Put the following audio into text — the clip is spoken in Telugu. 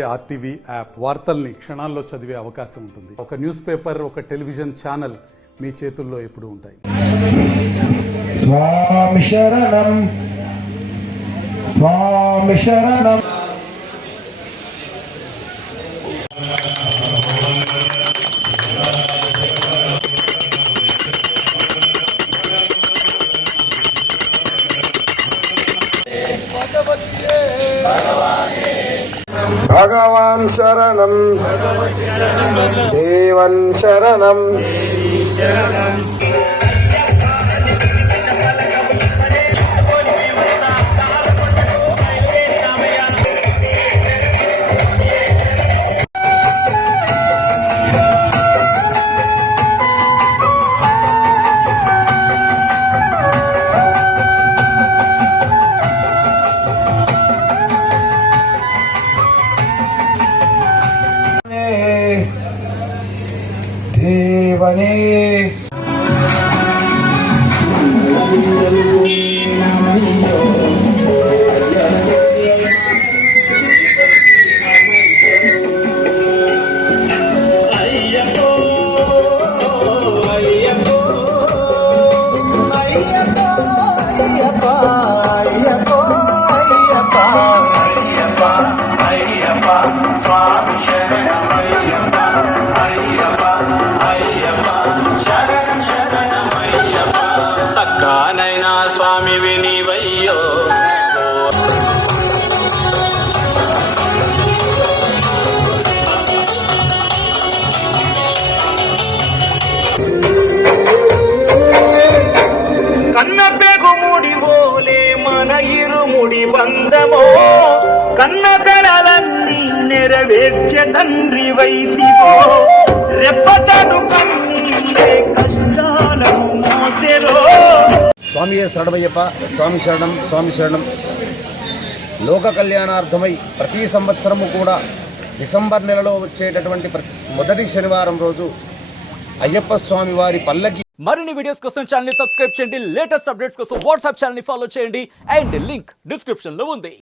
ఆర్టీవీ యాప్ వార్తల్ని క్షణాల్లో చదివే అవకాశం ఉంటుంది. ఒక న్యూస్ పేపర్, ఒక టెలివిజన్ ఛానల్ మీ చేతుల్లో ఎప్పుడూ ఉంటాయి. స్వామి శరణం, స్వామి శరణం. భగవాన్ శరణం, దేవన్ శరణం. దేవనే స్వామి శరణమయ్యప్ప అయ్యప్ప అయ్యప్ప శరణం శరణమయ్యప్ప సక్కానైనా స్వామి వినివయ్యో. కన్నబెగుముడి బోలే మన ఇరుముడి బంధమో, కన్న కలలన్నీ నెరవేర్చే తండ్రి వైదివో, రెప్పచాటు కన్నీరే కష్టాలను మోసెలో. స్వామి శరణమయ్యప్ప, స్వామి శరణం, స్వామి శరణం. లోక కళ్యాణార్థమై ప్రతి సంవత్సరము కూడా డిసెంబర్ నెలలో వచ్చేటటువంటి మొదటి శనివారం రోజు అయ్యప్ప స్వామి వారి పల్లకి. మరిన్ని వీడియోస్ కోసం ఛానల్ ని సబ్స్క్రైబ్ చేయండి. లేటెస్ట్ అప్డేట్స్ కోసం వాట్సాప్ ఛానల్ ని ఫాలో చేయండి. అండ్ లింక్ డిస్క్రిప్షన్ లో ఉంది.